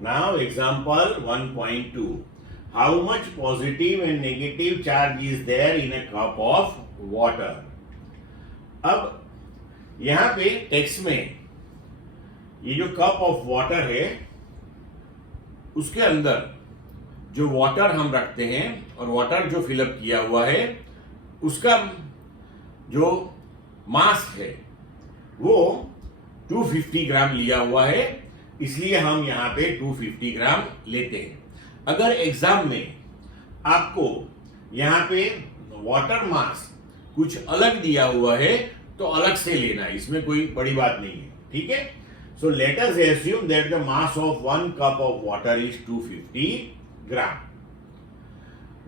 Now example 1.2. How much positive and negative charge is there in a cup of water? अब यहां पे text में ये जो कप ऑफ वाटर है उसके अंदर जो वाटर हम रखते हैं और वाटर जो फिलअप किया हुआ है उसका जो मास है वो 250 ग्राम लिया हुआ है, इसलिए हम यहां पे 250 ग्राम लेते हैं। अगर एग्जाम में आपको यहां पे वाटर मास कुछ अलग दिया हुआ है तो अलग से लेना है, इसमें कोई बड़ी बात नहीं है, ठीक है। So let us assume that the mass of 1 cup of water is 250 gram.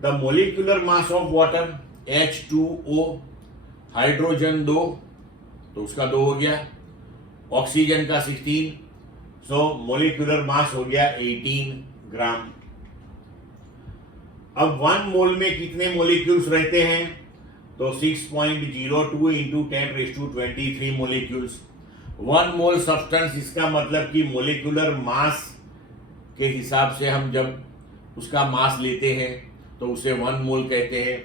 The molecular mass of water H2O, hydrogen 2 तो उसका 2 हो गया, ऑक्सीजन का 16, सो मोलिकुलर मास हो गया 18 ग्राम। अब 1 मोल में कितने मोलिक्यूल्स रहते हैं तो 6.02 इंटू 10⁻23 मोलिक्यूल्स। 1 मोल सब्सटेंस, इसका मतलब कि मोलिकुलर मास के हिसाब से हम जब उसका मास लेते हैं तो उसे 1 मोल कहते हैं।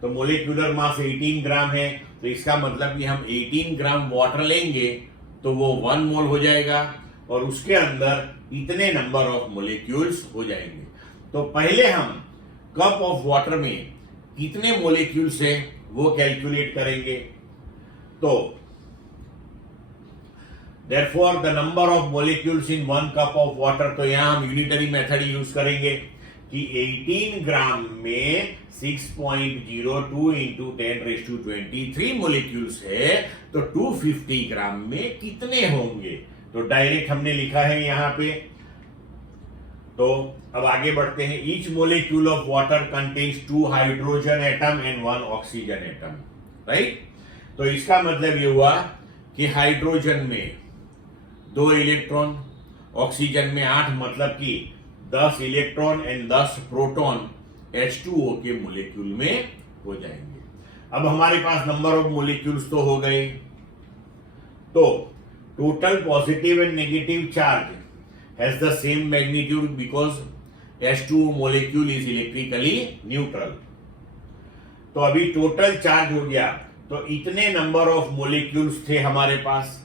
तो मोलिकुलर मास 18 ग्राम है तो इसका मतलब कि हम 18 ग्राम वाटर लेंगे तो वो 1 मोल हो जाएगा और उसके अंदर इतने नंबर ऑफ मोलिक्यूल्स हो जाएंगे। तो पहले हम कप ऑफ वाटर में कितने मोलिक्यूल्स है वो कैलकुलेट करेंगे। तो therefore the number of molecules in 1 cup of water, तो यहां हम यूनिटरी मेथड यूज करेंगे कि 18 ग्राम में 6.02 इंटू 10⁻23 मोलिक्यूल्स है तो 250 ग्राम में कितने होंगे, तो डायरेक्ट हमने लिखा है यहां पे। तो अब आगे बढ़ते हैं। Each molecule of water contains 2 hydrogen atom and 1 oxygen atom, right. तो इसका मतलब ये हुआ कि हाइड्रोजन में 2 इलेक्ट्रॉन, ऑक्सीजन में 8, मतलब कि 10 इलेक्ट्रॉन एंड 10 प्रोटॉन H2O के मोलिक्यूल में हो जाएंगे। अब हमारे पास नंबर ऑफ मोलिक्यूल्स तो हो गए, तो total positive and negative charge has the same magnitude because H2O molecule is electrically neutral. तो अभी टोटल चार्ज हो गया, तो इतने नंबर ऑफ मोलिक्यूल्स थे हमारे पास।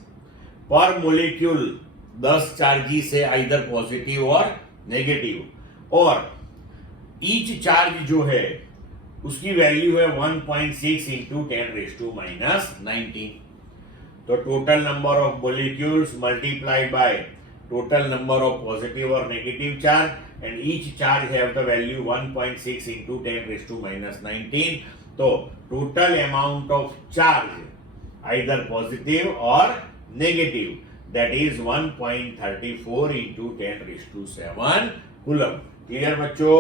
पर मोलिक्यूल 10 चार्जेस है, आइदर पॉजिटिव और नेगेटिव, और ईच चार्ज जो है उसकी वैल्यू है 1.6 इंटू 10⁻⁻19। तो total number of molecules multiplied by total number of positive और negative charge, and each charge have the value 1.6 into 10⁻⁻19। तो total amount of charge either positive और negative, that is 1.34 into 10⁻⁷ coulomb. Clear बच्चों?